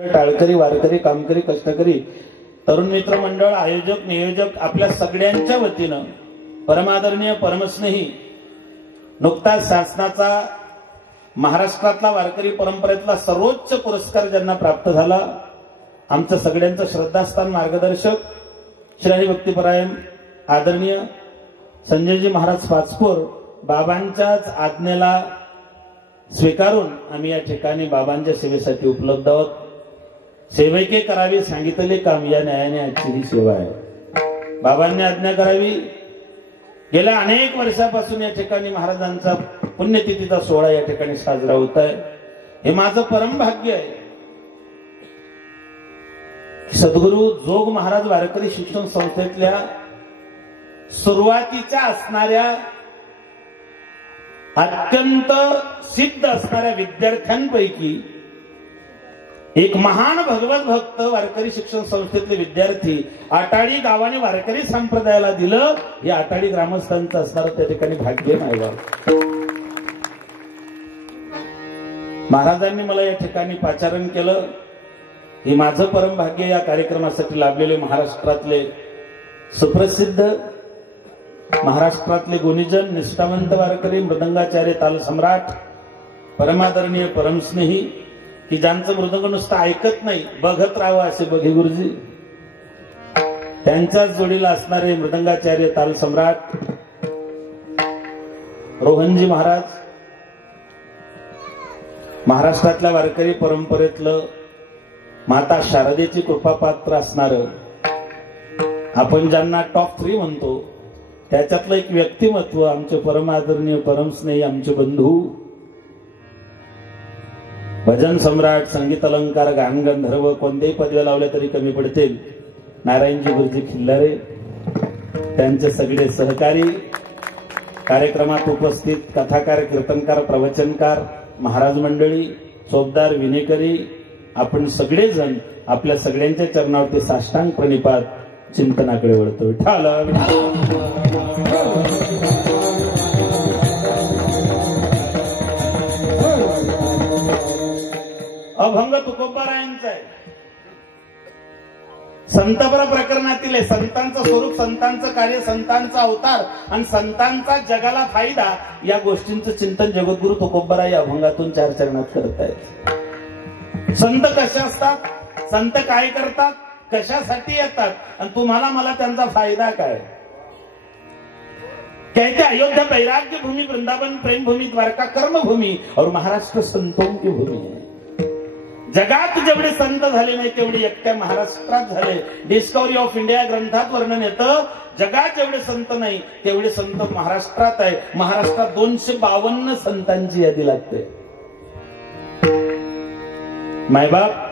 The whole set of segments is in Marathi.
टाळकरी, वारकरी, कामकरी, कष्टकरी, तरुण मित्र मंडळ, आयोजक, नियोजक आपल्या सगळ्यांच्या वतीनं परमादरणीय, परमस्नेही नुकताच शासनाचा महाराष्ट्रातला वारकरी परंपरेतला सर्वोच्च पुरस्कार ज्यांना प्राप्त झाला, आमचं सगळ्यांचं श्रद्धास्थान मार्गदर्शक श्री हरिभक्तीपरायण आदरणीय संजयजी महाराज पाचपूर बाबांच्याच आज्ञेला स्वीकारून आम्ही या ठिकाणी बाबांच्या सेवेसाठी उपलब्ध आहोत. सेवके करावी सांगितले काम, या न्यायाने आजची ही सेवा आहे. बाबांनी आज्ञा करावी. गेल्या अनेक वर्षापासून या ठिकाणी महाराजांचा पुण्यतिथीचा सोहळा या ठिकाणी साजरा होत आहे. हे माझं परम भाग्य आहे. सद्गुरू जोग महाराज वारकरी शिक्षण संस्थेतल्या सुरुवातीच्या असणाऱ्या अत्यंत सिद्ध असणाऱ्या विद्यार्थ्यांपैकी एक महान भगवत भक्त वारकरी शिक्षण संस्थेतले विद्यार्थी आटाळी गावाने वारकरी संप्रदायाला दिलं. हे आटाळी ग्रामस्थांचं असणारं त्या ठिकाणी भाग्य मायवा. महाराजांनी मला या ठिकाणी पाचारण केलं. हे माझं परम भाग्य. या कार्यक्रमासाठी लाभलेले महाराष्ट्रातले सुप्रसिद्ध, महाराष्ट्रातले गुणीजन, निष्ठावंत वारकरी, मृदंगाचार्य, तालसम्राट, परमादरणीय, परमस्नेही, की ज्यांचं मृदंग नुसतं ऐकत नाही, बघत राहावं असे बघे गुरुजी, त्यांच्याच जोडीला असणारे मृदंगाचार्य, तालसम्राट रोहनजी महाराज, महाराष्ट्रातल्या वारकरी परंपरेतलं माता शारदेची कृपापात्र असणारं, आपण ज्यांना टॉप 3 म्हणतो, त्याच्यातलं एक व्यक्तिमत्व, आमचे परमादरणीय, परमस्नेही, आमचे बंधू, भजन सम्राट, संगीत अलंकार, गान गंधर्व, कोणत्याही पदव्या लावल्या तरी कमी पडतील, नारायणजी गुरुजी खिल्लारे, त्यांचे सगळे सहकारी, कार्यक्रमात उपस्थित कथाकार, कीर्तनकार, प्रवचनकार, महाराज मंडळी, चोपदार, विनेकरी, आपण सगळेजण आपल्या सगळ्यांच्या चरणावरती साष्टांग प्रणिपात चिंतनाकडे वळतो. विठ्ठल अभंग तुकोबारायांचा आहे. संतपरा प्रकरणातील आहे. संतांचं स्वरूप, संतांचं कार्य, संतांचा अवतार आणि संतांचा जगाला फायदा, या गोष्टींचं चिंतन जगद्गुरु तुकोबाराय या अभंगातून 4 चरणात करत आहेत. संत कसे असतात, संत काय करतात, कशासाठी येतात आणि तुम्हाला मला त्यांचा फायदा काय. कहते अयोध्या वैराग्य भूमि, वृंदावन प्रेम भूमि, द्वारका कर्म भूमि और महाराष्ट्र संतों की भूमि है. जगात जेवढे संत झाले नाही तेवढे एकट्या महाराष्ट्रात झाले. डिस्कवरी ऑफ इंडिया ग्रंथात वर्णन येतं, जगात जेवढे संत नाही तेवढे संत महाराष्ट्रात आहे. महाराष्ट्रात 252 संतांची यादी लागते. मायबाप,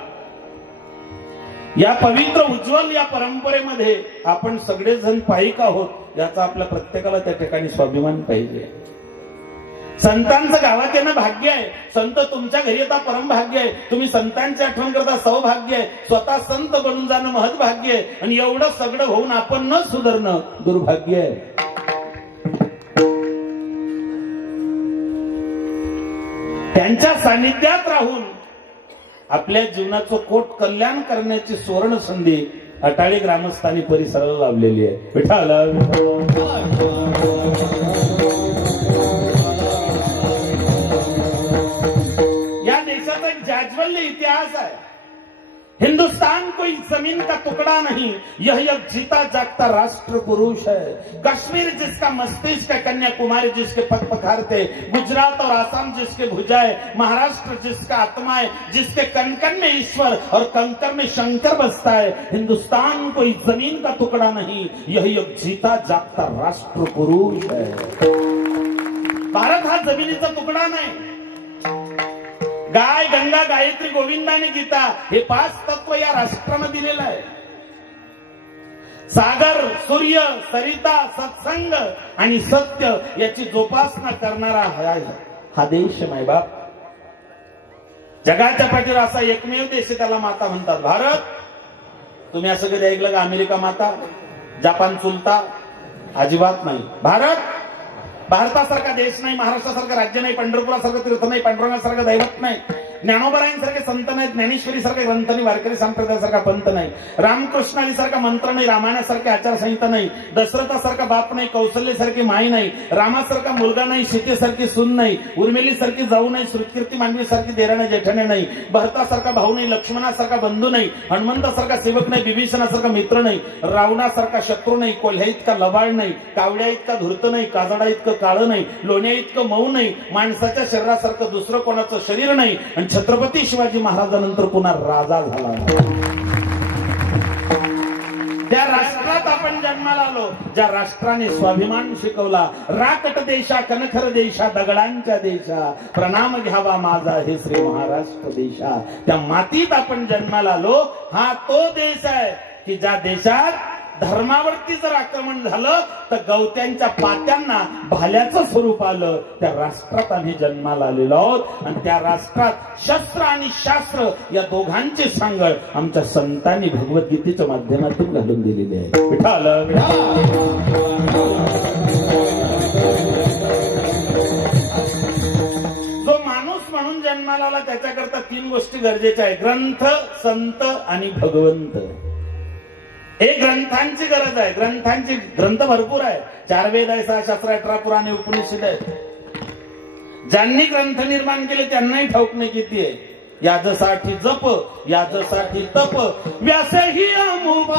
या पवित्र उज्ज्वल या परंपरेमध्ये आपण सगळेजण पाहिक आहोत, याचा आपल्या प्रत्येकाला त्या ठिकाणी स्वाभिमान पाहिजे. संतांचं गावात येणं भाग्य आहे. संत तुमच्या घरी येता परम भाग्य आहे. तुम्ही संतांची आठवण करता सौभाग्य आहे. स्वतः संत बनून जाणं महत्भाग्य आहे. आणि एवढं सगळं होऊन आपण न सुधारणं दुर्भाग्य आहे. त्यांच्या सानिध्यात राहून आपल्या जीवनाचं कोट कल्याण करण्याची सुवर्ण संधी अटाळी ग्रामस्थांनी परिसराला लावलेली आहे. विठ्ठल या देशाचा एक जाज्वल्य इतिहास आहे. हिंदुस्तान कोई जमीन का टुकड़ा नहीं, यह एक जीता जागता राष्ट्र पुरुष है. कश्मीर जिसका मस्तिष्क है, कन्याकुमारी जिसके पग पखारते, गुजरात और आसाम जिसके भुजाए, महाराष्ट्र जिसका आत्मा है, जिसके कणकण में ईश्वर और कंकर में शंकर बसता है. हिंदुस्तान कोई जमीन का टुकड़ा नहीं, यह एक जीता जागता राष्ट्र पुरुष है. भारत हा जमिनीचा तुकडा नाही. गाय, गंगा, गायत्री, गोविंद आणि गीता हे 5 तत्व या राष्ट्रानं दिलेलं आहे. सागर, सूर्य, सरिता, सत्संग आणि सत्य याची जोपासना करणारा हा देश मायबाप. जगाच्या पाठीवर असा एकमेव देश, त्याला माता म्हणतात भारत. तुम्ही असं कधी ऐकलं का अमेरिका माता, जपान चुलता? अजिबात नाही. भारत भारतासारखा देश नाही, महाराष्ट्रासारखं राज्य नाही, पंढरपुरासारखं तीर्थ नाही, पांडुरंगासारखं दैवत नाही. ज्ञानोबरायांसारखे संत नाहीत, ज्ञानेश्वरी सारखे ग्रंथ नाही, वारकरी संप्रदायासारखा पंथ नाही, रामकृष्णानी सारखा मंत्र नाही, रामायणासारखी आचारसंहिता नाही, दशरथासारखा बाप नाही, कौशल्यासारखी माई नाही, रामासारखा मुलगा नाही, सीतेसारखी सून नाही, उर्मिलीसारखी जाऊ नाही, श्रुतकीर्ती मांडवीसारखी देराणे जेठाणे नाही, भरतासारखा भाऊ नाही, लक्ष्मणासारखा बंधू नाही, हनुमंतासारखा सेवक नाही, विभीषणासारखा मित्र नाही, रावणासारखा शत्रू नाही, कोल्ह्या इतका लबाड नाही, कावड्या इतका धूर्त नाही, काजडा इतकं काळं नाही, लोण्या इतकं मऊ नाही, माणसाच्या शरीरासारखं दुसरं कोणाचं शरीर नाही, आणि छत्रपती शिवाजी महाराजांनंतर पुन्हा राजा झाला. ज्या राष्ट्रात आपण जन्माला आलो, ज्या राष्ट्राने स्वाभिमान शिकवला, राकट देशा कनखर देशा दगडांच्या देशा प्रणाम घ्यावा माझा हे श्री महाराष्ट्र देशा, त्या मातीत आपण जन्माला आलो. हा तो देश आहे की ज्या देशात धर्मावरती जर आक्रमण झालं तर गवत्यांच्या पात्यांना भाल्याचं स्वरूप आलं. त्या राष्ट्रात आम्ही जन्माला आलेलो आहोत आणि त्या राष्ट्रात शस्त्र आणि शास्त्र या दोघांची सांगड आमच्या संतांनी भगवद्गीतेच्या माध्यमातून घालून दिलेली आहे. विठाल जो माणूस म्हणून जन्माला आला त्याच्याकरता 3 गोष्टी गरजेच्या आहेत: ग्रंथ, संत आणि भगवंत. एक ग्रंथांची गरज आहे. ग्रंथ भरपूर आहे. 4 वेद आहे, 6 शास्त्र, 18 पुराणे, उपनिषद आहेत. ज्यांनी ग्रंथ निर्माण केले त्यांनाही ठाऊक नाही किती आहे. याजसाठी जप, याजसाठी तप, व्यासही अमुक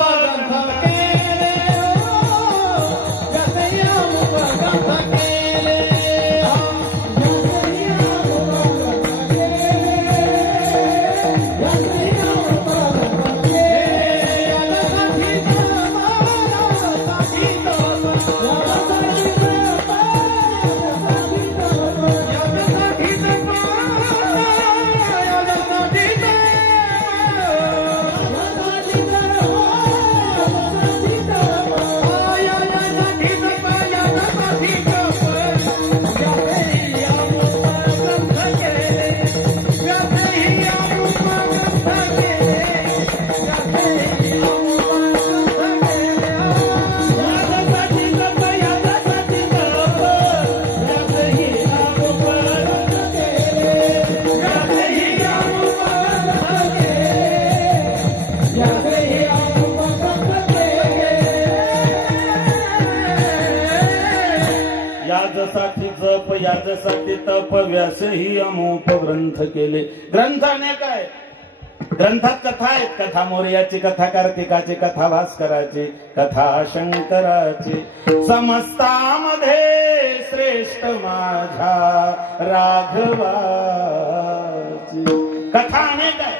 जप, याजसाठी तप, व्यासही अमुक ग्रंथ केले. ग्रंथ अनेक आहे. ग्रंथात कथा आहेत. कथा मोरयाची, कथा कार्तिकाची, कथा भास्कराची, कथा शंकराची. समस्तामध्ये श्रेष्ठ माझ्या राघवाची. कथा अनेक आहे.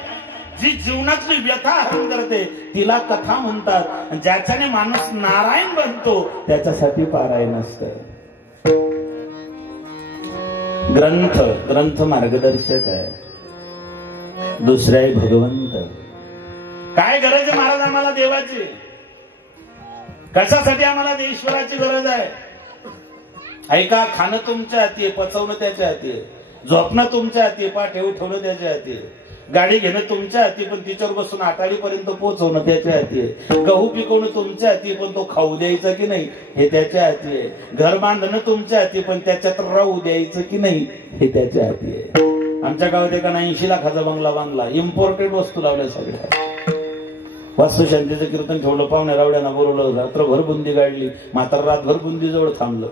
जी जीवनातली व्यथा हरण करते तिला कथा म्हणतात. ज्याच्याने माणूस नारायण बनतो त्याच्यासाठी पारायण असतं. ग्रंथ मार्गदर्शक आहे. दुसरे आहे भगवंत. काय गरज आहे महाराज आम्हाला देवाची? कशासाठी आम्हाला ईश्वराची गरज आहे? ऐका, खाणं तुमच्या हाती आहे, पचवणं त्याच्या हाती आहे. झोपणं तुमच्या हाती आहे, पाठ ठेवणं त्याच्या हाती आहे. गाडी घेणं तुमच्या हाती, पण तिच्यावर बसून आटाडीपर्यंत पोहोचवणं त्याच्या हाती आहे. गहू पिकवणं तुमच्या हाती, पण तो खाऊ द्यायचा की नाही हे त्याच्या हाती आहे. घर बांधणं तुमच्या हाती, पण त्याच्यात राहू द्यायचं की नाही हे त्याच्या हाती आहे. आमच्या गावात एका 80 लाखाचा बंगला बांधला. इम्पोर्टेड वस्तू लावल्या सगळ्या. वास्तुशांतीचं कीर्तन ठेवलं. पाहुण्या रावड्यांना बोलवलं. रात्रभर बुंदी गाडली. म्हातार रातभर बुंदीजवळ थांबलं.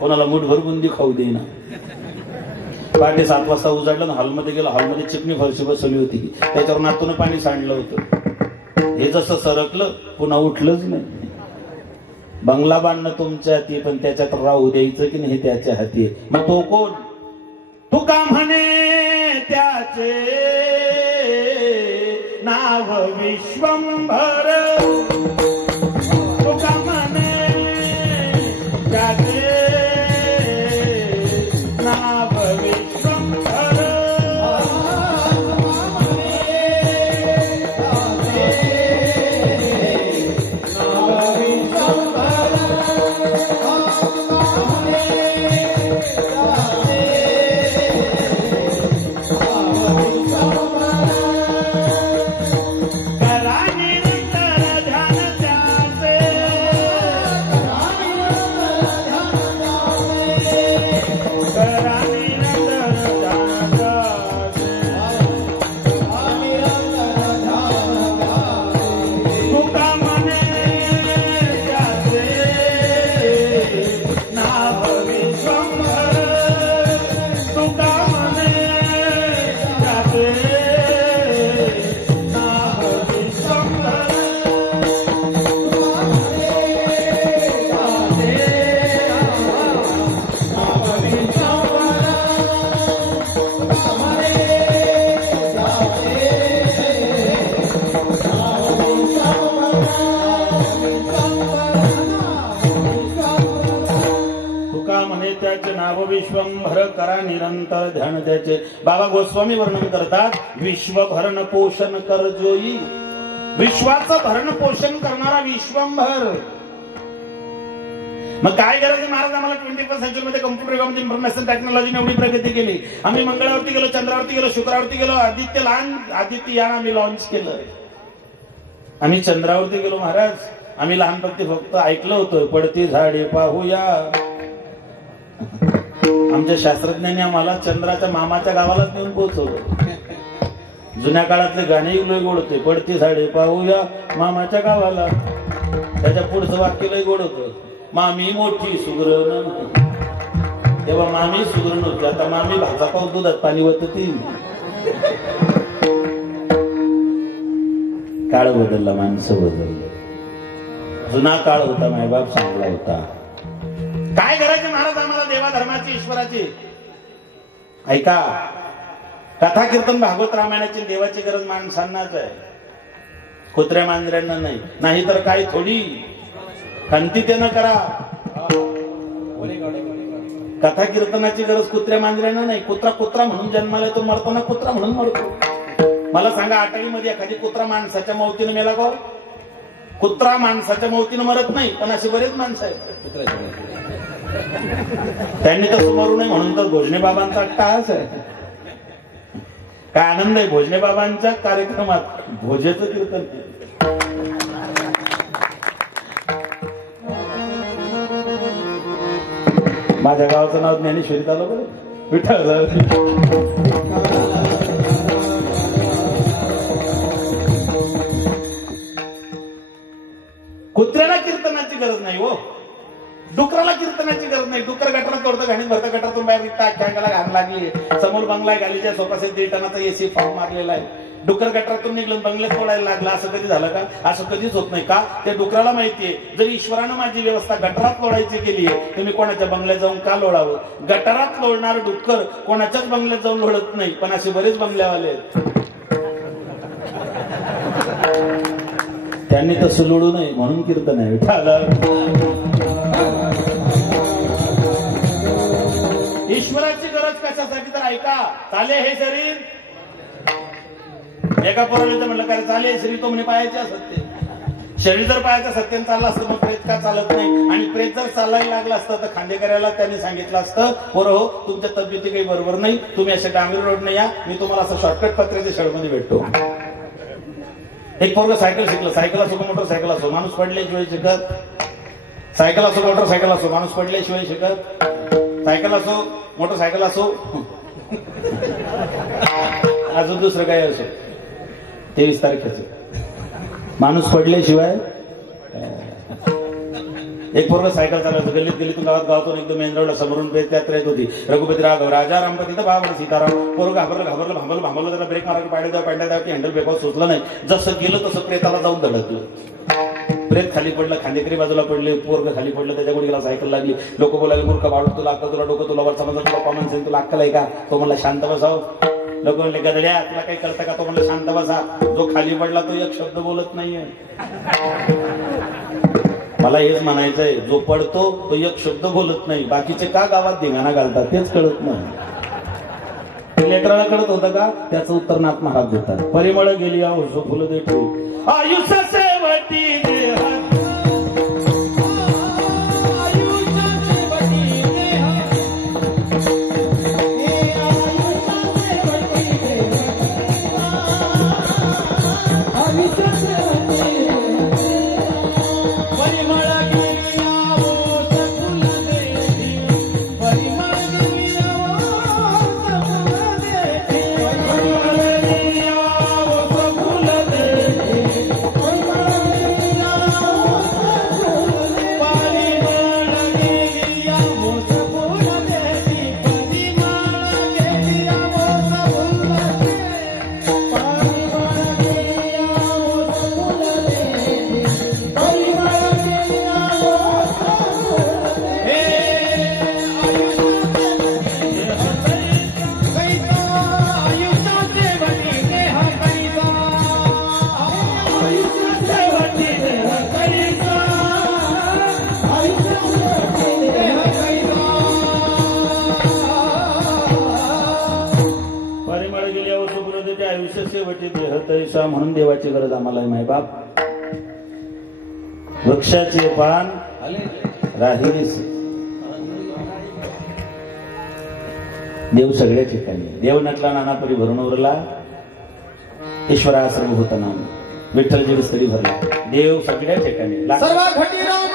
कोणाला मुठभर बुंदी खाऊ देईना. पहाटे 7 वाजता उजाडलं. हॉलमध्ये गेलं. हॉलमध्ये चिकणी फरशी बसवली होती. त्याच्यावर नातून पाणी सांडलं होतं. हे जसं सरकलं पुन्हा उठलंच नाही. बंगला बांधणं तुमच्या हाती, पण त्याच्यात राहू द्यायचं की नाही त्याच्या हाती आहे. मग तो कोण? तू का म्हणे त्याचे नाव विश्वंभर. तू का म्हणे त्याचे नाव विश्वंभर. करा निरंतर विश्वंभर करा निरंतर ध्यान त्याचे. बाबा गोस्वामी वर्णन करतात, विश्व भरण पोषण कर जोई. विश्वाचं भरण पोषण करणारा विश्वंभर. मग काय करायचं महाराज, आम्हाला 21st सेंचुरी मध्ये कम्प्युटर युगामध्ये इन्फॉर्मेशन टेक्नॉलॉजीने एवढी प्रगती केली. आम्ही मंगळावरती गेलो, चंद्रावरती गेलो, शुक्रावरती गेलो, आदित्ययान आम्ही लॉन्च केलं. आम्ही चंद्रावरती गेलो महाराज. आम्ही लहानपणी फक्त ऐकलं होतं, पडती झाडे पाहूया. आमच्या शास्त्रज्ञांनी आम्हाला चंद्राच्या मामाच्या गावालाच नेऊन पोहोचवलं. जुन्या काळातले गाणे लय गोड होते, पडती झाडे पाहूया मामाच्या गावाला. त्याच्या पुढचं वाक्य लय गोड होतं, मामी मोठी सुगरण. तेव्हा मामी सुगरण होती, आता मामी भाचा पाऊस दुधात पाणी वतती. काळ बदलला, माणसं बदलली. जुना काळ होता, मायबाप चांगला होता. काय करायचे महाराज आम्हाला देवा धर्माची, ईश्वराची? ऐका, कथा कीर्तन भागवत रामायणाची देवाची गरज माणसांनाच आहे, कुत्र्या मांजऱ्यांना नाही. नाहीतर काय थोडी खंतीतेनं करा. कथा कीर्तनाची गरज कुत्र्या मांजऱ्यांना नाही. कुत्रा कुत्रा म्हणून जन्माला येतो, मरताना कुत्रा म्हणून मरतो. मला सांगा, आठवीमध्ये एखादी कुत्रा माणसाच्या मौतीने मेला का? कुत्रा माणसाच्या मौतीने मरत नाही, पण असे बरेच माणसं आहेत त्यांनी तसं मरू नये म्हणून तर भोजने बाबांचा टाळच आहे. काय आनंद आहे भोजने बाबांच्या कार्यक्रमात भोजेचं कीर्तन. माझ्या गावाचं नाव ज्ञानेश्वरीत आलं बरं, विठ्ठल. कुत्र्याला कीर्तनाची गरज नाही हो, डुकराला कीर्तनाची गरज नाही. डुकर गटारात तोडतं, घाणीत भरतं, गटारातून बाहेर निघतं, अख्ख्या घाण लागली. समोर बंगला आहे, गालीच्या सोफासेट 1.5 टनाचा एसी फॉर्म मारलेला आहे. डुकर गटारातून निघलं, बंगल्यात तोडायला लागला. असं कधी झालं का? असं कधीच होत नाही. का? त्या डुकराला माहितीये, जर ईश्वरानं माझी व्यवस्था गटारात लोळायची केली आहे, तर मी कोणाच्या बंगल्यात जाऊन का लोळावं? गटारात लोळणार डुक्कर कोणाच्याच बंगल्यात जाऊन लोळत नाही, पण असे बरेच बंगल्यावाले आहेत. त्यांनी तसं लोळू नये म्हणून कीर्तन आहे. ईश्वराची गरज कशासाठी? तर ऐका, चाले हे शरीर. एका पोराला म्हटलं काय चाले शरीर, तो म्हणे पायाचे सत्य. शरीर जर पायाच्या सत्याने चाललं असतं, मग प्रेत का चालत नाही? आणि प्रेत जर चालायला लागलं असतं तर खांदेकऱ्याला त्यांनी सांगितलं असतं, पोरं हो, तुमच्या तब्येती काही बरोबर नाही, तुम्ही अशा डांबरी रोडने या, मी तुम्हाला असं शॉर्टकट पत्र्याच्या शेडमध्ये भेटतो. एक पोरग सायकल शिकलं, सायकल असो मोटरसायकल असो, माणूस पडल्याशिवाय शिकत. सायकल असो मोटरसायकल असो, माणूस पडल्याशिवाय शिकत. सायकल असो मोटरसायकल असो, अजून दुसरं काय असो, 23 तारखेचं माणूस पडल्याशिवाय. एक पोरग सायकल चालवायचं, गल्लीत गल्लीतून गावातून एकदम मेन रोडला समोरून यात्रा येत होती. रघुपती राघव राजा रामपती तर बाबा सीताराम. पोरग घाबरलं भांबलं, त्याला ब्रेक मारा, पाड्या द्या की हँडल ब्रेकवर सुचलं नाही. जसं गेलं तसं प्रेताला जाऊन धडकलं. प्रेत खाली पडलं, खांदेकरी बाजूला पडले, पोरग खाली पडलं, त्याच्या गुडघ्याला सायकल लागली. लोक बोलायला, मूर्ख बाळू, तुला अक्कल, तुला डोकं, तुला वर समजा, तुला कॉमन सेन्स, तुला अक्कल आहे का? तो म्हणला शांत बसाव. लोक म्हणले गदड्या, तुला काही कळतं का? तो म्हणलं शांत बसा. जो खाली पडला तो एक शब्द बोलत नाहीये. मला हेच म्हणायचंय, जो पडतो तो एक शब्द बोलत नाही. बाकीचे का गावात धिंगाणा घालतात तेच कळत नाही. लेकराला कळत होतं का? त्याचं उत्तर नाथ महाराज देतात. परिमळ गेली आयुष्य फुलं देठी, आयुष्य शेवटी सेवा म्हणून देवाची गरज आम्हाला आहे. मायबाप वृक्षाचे पान राहिलेस. देव सगळ्या ठिकाणी. देव नटला नानापरी भरून उरला. ईश्वरा सर्वभूत नाम. विठ्ठलजी विस्तरी भरला. देव सगळ्या ठिकाणी. सर्व घटी राम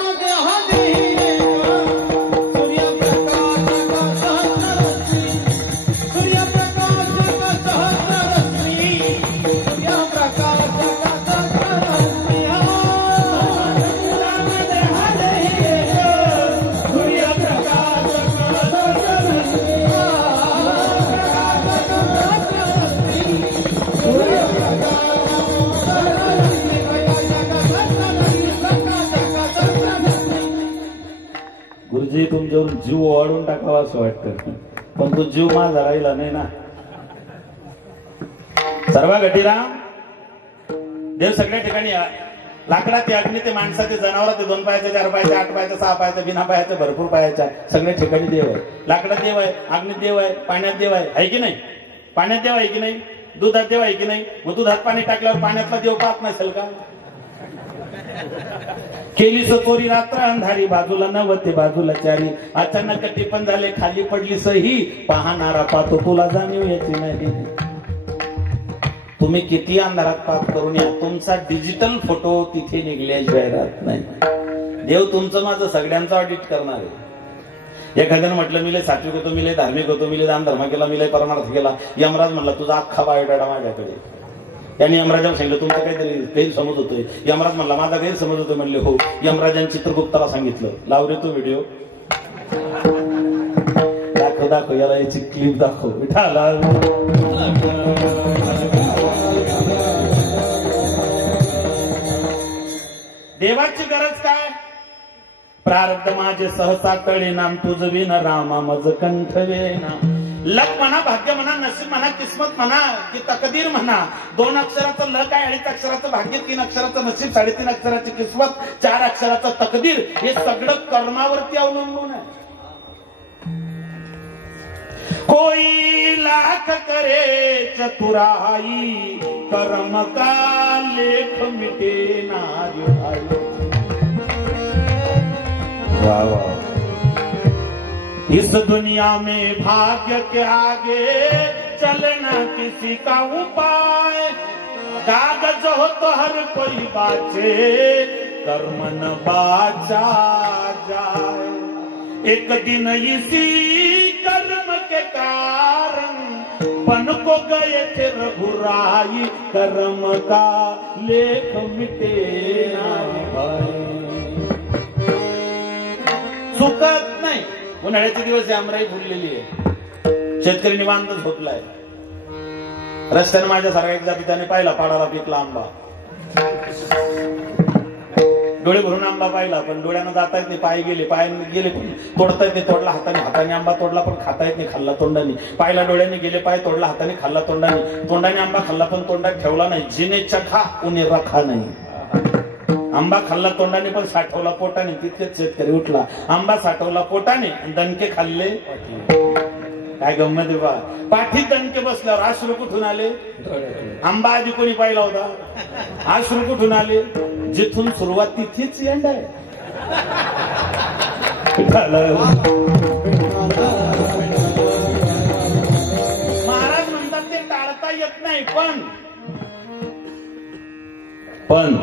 गुरुजी तुमच्यावर जीव ओवाळून टाकावा असं वाटतं, पण तो जीव माझा राहिला नाही ना. सर्व घटीराम. देव सगळ्या ठिकाणी. लाकडा ते अग्नी ते माणसा ते जनावर ते 2 पायाचे 4 पायाचे 8 पायाचे 6 पायाचे बिना पायाचे भरपूर पायाच्या सगळ्या ठिकाणी देव आहे. लाकडात देव आहे, अग्नीत देव आहे, पाण्यात देव आहे की नाही? पाण्यात देव आहे की नाही? दुधात देव आहे की नाही? मग दुधात पाणी टाकल्यावर पाण्यातला देव पाहत नसेल का? केली चोरी रात्र अंधारी, बाजूला नवते बाजूला चारी. अचानक टिपण झाले खाली पडली सही, पाहणारा पाहतो तुला जाणीव याची नाही. तुम्ही किती अंधारात पाप करून या, तुमचा डिजिटल फोटो तिथे निघल्याशिवाय राहत नाही. देव तुमचं माझं सगळ्यांचं ऑडिट करणार आहे. एखाद्यानं म्हटलं मी लय सात्विक होतो, मी लय धार्मिक होतो, मी लय दान धर्म केला, मी लय परमार्थ केला. यमराज म्हणला तुझा अख्खा बायोडाटा माझ्याकडे. त्यांनी यमराजाला सांगितलं तुमचा काहीतरी गैरसमज होतोय. यमराज म्हणला माझा गैरसमज होतोय. म्हणले हो. यमराजांनी चित्रगुप्ताला सांगितलं लाव रे तो व्हिडिओ दाखव याला याची क्लिप दाखव. देवाची गरज काय? प्रारब्ध माझे सहसा तळे नाम तुझ विन रामा मज कंठ वेना. लक म्हणा, भाग्य म्हणा, नसीब म्हणा, किस्मत म्हणा की तकदीर म्हणा. 2 अक्षराचं लक आहे, 2.5 अक्षराचं भाग्य, 3 अक्षराचं नसीब, 3.5 अक्षराची किस्मत, 4 अक्षराचं तकदीर. हे सगळं कर्मावरती अवलंबून आहे. कोई लाख करे चतुराई, कर्म का लेख मिटे नारी भाई. वाह वाह. इस दुनिया में भाग्य के आगे चलना किसी का उपाय. कागज हो तो हर कोई बाचे, कर्म न बाचा जाए. एक दिन इसी कर्म के कारण पन को गए थे रघुराई. कर्म का लेख मिटे नारी भाई. चुकत नाही. उन्हाळ्याचे दिवस आमराई फुललेली आहे. शेतकरी निवांत झोपलाय. रस्त्याने माझ्या सारखा एक जाती त्याने पाहिला, पाडाला पिकला आंबा. डोळे भरून आंबा पाहिला, पण डोळ्यानं जाता येत नाही. पाय गेले, पायाने गेले पण तोडता येत नाही. तोडला हाताने, हाताने आंबा तोडला पण खाता येत नाही. खाल्ला तोंडाने. पायला डोळ्याने गेले, पाय तोडला हाताने, खाल्ला तोंडाने. तोंडाने आंबा खाल्ला पण तोंडात ठेवला नाही. जिने चखा उन्हे रखा नाही. आंबा खाल्ला तोंडाने पण साठवला पोटाने. तितकेच शेतकरी उठला. आंबा साठवला पोटाने, दणके खाल्ले. काय गंमत आहे बा. पाठीत दणके बसल्यावर अश्रू कुठून आले? आंबा आधी कोणी पाहिला होता? अश्रू कुठून आले? जिथून सुरुवात तिथेच एंड आहे. महाराज म्हणतात ते टाळता येत नाही, पण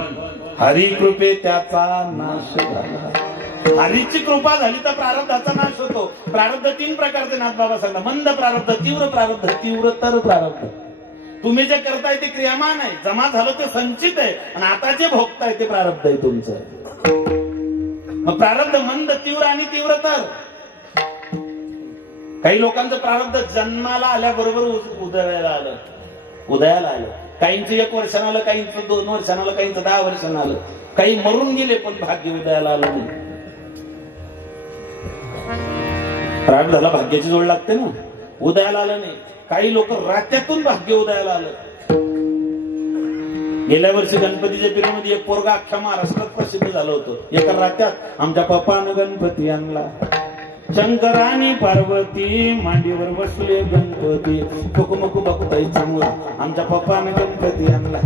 हरी कृपे त्याचा नाश झाला. हरीची कृपा झाली तर प्रारब्धाचा नाश होतो. प्रारब्ध 3 प्रकारचे नाथबाबा सांगतात. मंद प्रारब्ध, तीव्र प्रारब्ध, तीव्रतर प्रारब्ध. तुम्ही जे करताय ते क्रियामान आहे, जमा झालं ते संचित आहे, आणि आता जे भोगताय ते प्रारब्ध आहे तुमचं. मग प्रारब्ध मंद, तीव्र आणि तीव्रतर. काही लोकांचं प्रारब्ध जन्माला आल्याबरोबर उदयाला आलं. काहींचं 1 वर्षानं आलं, काहींचं 2 वर्षानं आलं, काहींचं 10 वर्षानं आलं. काही मरून गेले पण भाग्य उदयाला आलं नाही. प्रारब्धाला भाग्याची जोड लागते ना. उदयाला आलं नाही. काही लोक रात्यातून भाग्य उदयाला आलं. गेल्या वर्षी गणपतीच्या पिढीमध्ये एक पोरगा अख्ख्या महाराष्ट्रात प्रसिद्ध झालं होतं. एका रात्यात आमच्या पप्पानं गणपती आणला. शंकरानी पार्वती मांडीवर बसले गणपती. फुकमुक बघताय चांगला आमच्या पप्पाने गणपती आणला.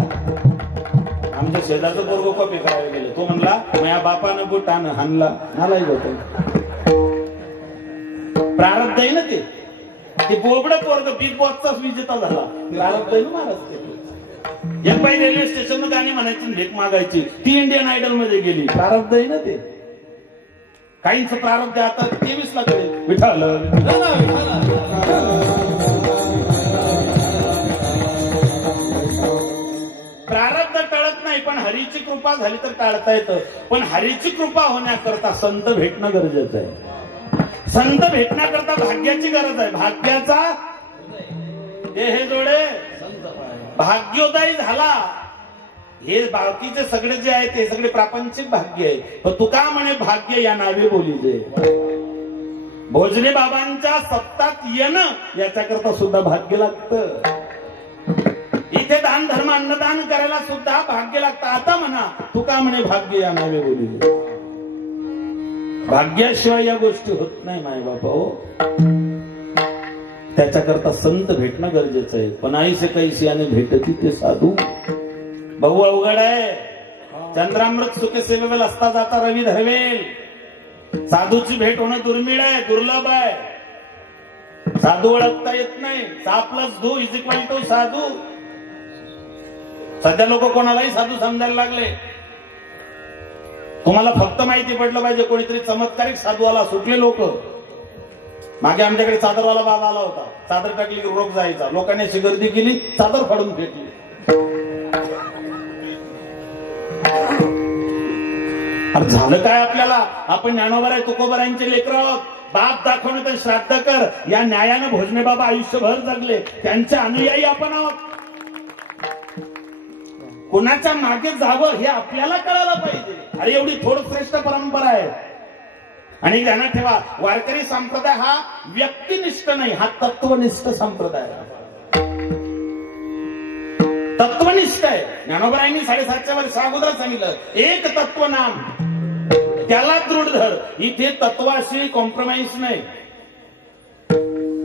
आमच्या शेजारचं पोरगं कॉपी करायला गेलं. तो म्हणला माझ्या बापानं बुटानं हाणला. नालाय होत प्रारब्ध आहे ना ते बोबडं पोरग बिग बॉसचाच विजेता झाला. प्रारब्ध आहे ना महाराज ते. एक बाई रेल्वे स्टेशन गाणी म्हणायची भेट मागायची. ती इंडियन आयडल मध्ये गेली. प्रारब्ध आहे ना ते. काहींचं प्रारब्ध आता 23 ला करेल. विठाल प्रारब्ध टळत नाही, पण हरीची कृपा झाली तर टाळता येतं. पण हरीची कृपा होण्याकरता संत भेटणं गरजेचं आहे. संत भेटण्याकरता भाग्याची गरज आहे. भाग्याचा हे जोडे भाग्योदय झाला. हे बाकीचे सगळे जे आहे ते सगळे प्रापंचिक भाग्य आहे. पण तुका म्हणे भाग्य या नावे बोलीजे. भोजने बाबांच्या सप्तात येणं याच्याकरता सुद्धा भाग्य लागतं. इथे दान धर्म अन्नदान करायला सुद्धा भाग्य लागतं. आता म्हणा तुका म्हणे भाग्य या नावे बोलीजे. भाग्याशिवाय या गोष्टी होत नाही माय बापा हो. त्याच्याकरता संत भेटणं गरजेचं आहे. पण आईसे कैसी आणि भेटती ते साधू. बहु अवघड आहे. चंद्रामृत सुखे सेवेल असता जाता रवी धरवेल. साधूची भेट होणं दुर्मिळ आहे, दुर्लभ आहे. साधू ओळखता येत नाही. सा प्लस धू इज इक्वल टू साधू. सध्या लोक कोणालाही साधू समजायला लागले. तुम्हाला फक्त माहिती पडलं पाहिजे कोणीतरी चमत्कारिक साधू आला. सुटले लोक. मागे आमच्याकडे चादरवाला बाबा आला होता. चादर टाकली की रोग जायचा. लोकांनी अशी गर्दी केली, चादर फाडून फेकली. अरे झालं काय आपल्याला? आपण ज्ञानोबराय तुकोबरायांचे लेकर आहोत. बाप दाखवणे तर श्राद्ध कर या न्यायानं भोजने बाबा आयुष्यभर जगले. त्यांचे अनुयायी आपण आहोत. कोणाच्या मागे जावं हे आपल्याला कळायला पाहिजे. अरे एवढी थोड श्रेष्ठ परंपरा आहे. आणि ध्यानात ठेवा, वारकरी संप्रदाय हा व्यक्तिनिष्ठ नाही, हा तत्वनिष्ठ संप्रदाय. तत्वनिष्ठ आहे. ज्ञानोबरायांनी 750 वर्ष अगोदर सांगितलं एक तत्व नाम, त्याला दृढ धर. इथे तत्वाशी कॉम्प्रोमाइज नाही.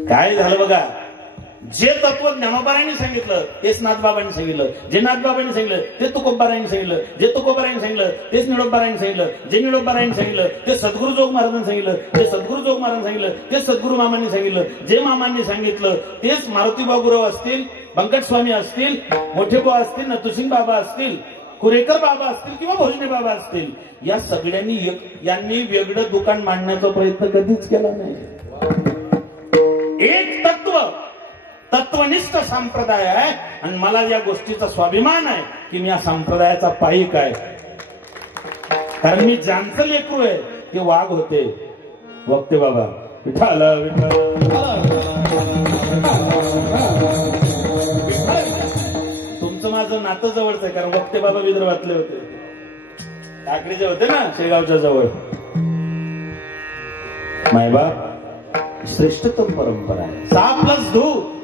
काय झालं बघा, जे तत्व ज्ञानोबरायांनी सांगितलं तेच नाथबाबांनी सांगितलं. जे नाथबाबांनी सांगितलं ते तुकोबारायांनी सांगितलं. जे तुकोबारायांनी सांगितलं तेच निडोबारायांनी सांगितलं. जे निडोबारायांनी सांगितलं ते सद्गुरु जोग महाराजांनी सांगितलं. जे सद्गुरु जोग महाराजांनी सांगितलं ते सद्गुरु मामांनी सांगितलं. जे मामांनी सांगितलं तेच मारुतीबा गुरव असतील, बंकट स्वामी असतील, मोठे बुवा असतील, नतुसिंग बाबा असतील, कुरेकर बाबा असतील किंवा भोजने बाबा असतील. या सगळ्यांनी यांनी वेगळं दुकान मांडण्याचा प्रयत्न कधीच केला नाही. एक तत्व, तत्वनिष्ठ संप्रदाय आहे. आणि मला या गोष्टीचा स्वाभिमान आहे की मी या संप्रदायाचा पाईक आहे. कारण मी ज्यांचं लेकरू आहे ते वाघ होते. वक्ते बाबा विठाल तुमचं माझं नातं जवळच आहे. कारण वक्ते बाबा विदर्भातले होते, टाकळीचे होते ना, शेगावच्या जवळ. मायबाप श्रेष्ठतम परंपरा आहे. 6+2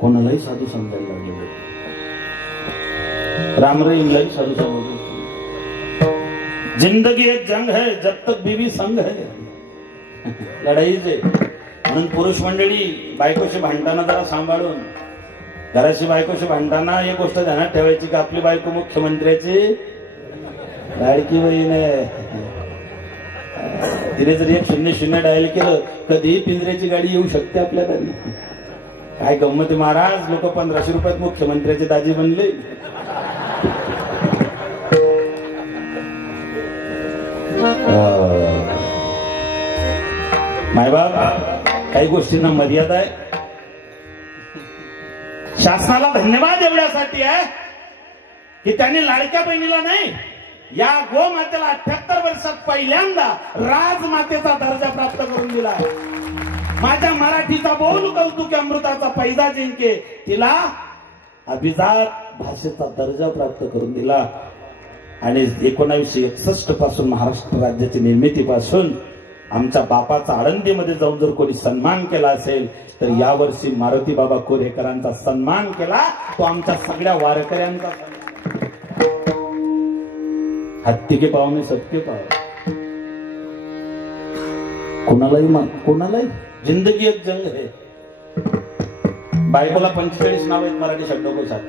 कोणालाही साधू समजायला लागले. राम रहीमलाही साधू समजले. जिंदगी एक जंग है जब तक बीवी संग है. लढाईच आहे. म्हणून पुरुष मंडळी बायकोशी भांडताना जरा सांभाळून, घराशी बायकोशी भांडताना एक गोष्ट ध्यानात ठेवायची की आपली बायको मुख्यमंत्र्याची लाडकी बहीण आहे. तिने जर 100 डायल केलं कधी पिंजऱ्याची गाडी येऊ शकते आपल्या घरी. काय गंमत महाराज, लोक 1500 रुपयात मुख्यमंत्र्याचे दाजी बनले. मायबाप काही गोष्टींना मर्यादा आहे. शासनाला धन्यवाद एवढ्यासाठी आहे की त्यांनी लाडक्या बहिणीला नाही, या गोमातेला 78 वर्षात पहिल्यांदा राजमातेचा दर्जा प्राप्त करून दिला. माझ्या मराठीचा बोल कौतुकी अमृताचा पैजा जिंके तिला अभिजात भाषेचा दर्जा प्राप्त करून दिला. आणि 1961 पासून महाराष्ट्र राज्याची निर्मितीपासून आमच्या बापाचा आळंदीमध्ये जाऊन जर कोणी सन्मान केला असेल तर यावर्षी मारुती बाबा कोरेकरांचा सन्मान केला. तो आमच्या सगळ्या वारकऱ्यांचा. हत्ती के पाव में सबके पाव. कोणालाही जिंदगी एक जंग आहे. बायकोला 45 नाव आहेत मराठी शब्दकोशात.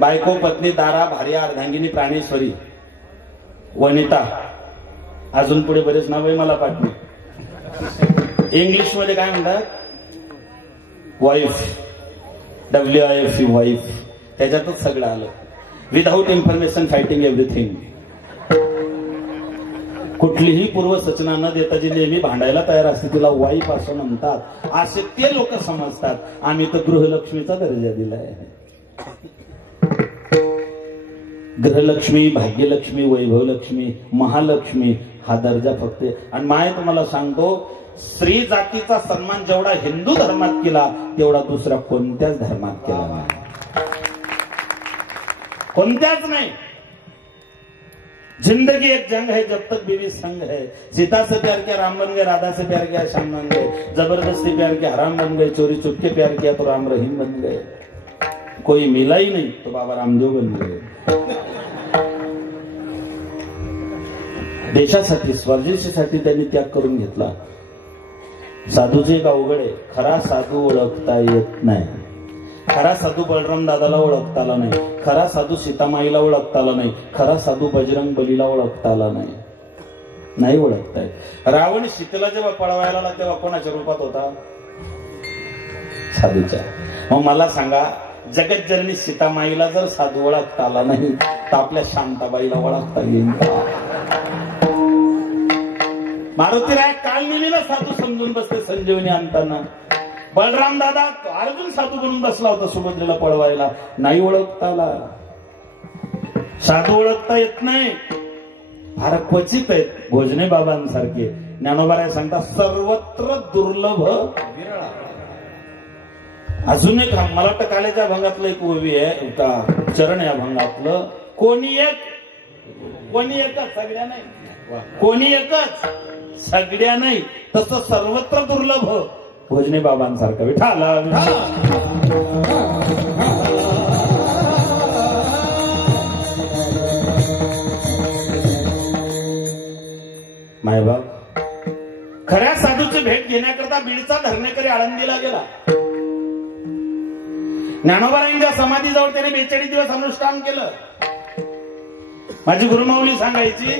बायको, पत्नी, दारा, भार्या, अर्धांगिनी, प्राणेश्वरी, वनिता, अजून पुढे बरेच नाव आहे मला पाठ नाही. इंग्लिश मध्ये काय म्हणतात? Wife, WIF, wife. त्याच्यातच सगळं आलं. Without information fighting everything. कुठलीही पूर्वसूचना न देता जी नेहमी भांडायला तयार असते तिला वाईफ असं म्हणतात. असे ते लोक समजतात. आम्ही तर गृहलक्ष्मीचा दर्जा दिलाय. गृहलक्ष्मी, भाग्यलक्ष्मी, वैभवलक्ष्मी, महालक्ष्मी हा दर्जा फक्त. आणि माय तुम्हाला सांगतो, स्त्री जातीचा सन्मान जेवढा हिंदू धर्मात केला तेवढा दुसऱ्या कोणत्याच धर्मात केला नाही. कोणत्याच नाही. जिंदगी एक जंग है जब तक बीवी संग है. सीता से प्यार किया राम बन गए, राधा से प्यार किया श्याम बन गए, जबरदस्ती प्यार किया हराम बन गए, चोरी चुपके प्यार किया तो राम रहीम बन गए. कोई मिला ही नहीं तो बाबा रामदेव बन गए. देशासाठी, स्वदेशीसाठी त्यांनी त्याग करून घेतला. साधूचे एक अवघड आहे. खरा साधू ओळखता येत नाही. खरा साधू बलराम दादाला ओळखता आला नाही. खरा साधू सीतामाईला ओळखता आला नाही. खरा साधू बजरंग बलीला ओळखता आला नाही. नाही ओळखताय. रावण सीतेला जेव्हा पळवायला आला तेव्हा कोणाच्या रूपात होता? साधूच्या. मग मला सांगा, जगज्जननी सीतामाईला जर साधू ओळखता आला नाही तर आपल्या शांताबाईला ओळखता येईल का? मारुतीराय कालनीला साधू समजून बसते संजीवनी आणताना. बलराम दादा अर्जुन साधू बनून बसला होता सुभद्रेला पळवायला. नाही ओळखता आला. साधू ओळखता येत नाही. फार क्वचित आहेत. भोजने बाबांसारखे ज्ञानोबाराय सांगतात सर्वत्र दुर्लभ विरळा. अजून एक मला वाटतं कालेच्या अभंगातलं एक ओवी आहे, चरण आहे अभंगातलं. कोणी एकच सगळ्या नाही. कोणी एकच सगळ्या नाही. तसं सर्वत्र दुर्लभ भोजने बाबांसारखं. विठाला मायबाप. खऱ्या साधूची भेट घेण्याकरता बीडचा धरणेकरी आळंदीला गेला. ज्ञानोबारायांच्या समाधीजवळ त्याने 42 दिवस अनुष्ठान केलं. माझी गुरुमाऊली सांगायची,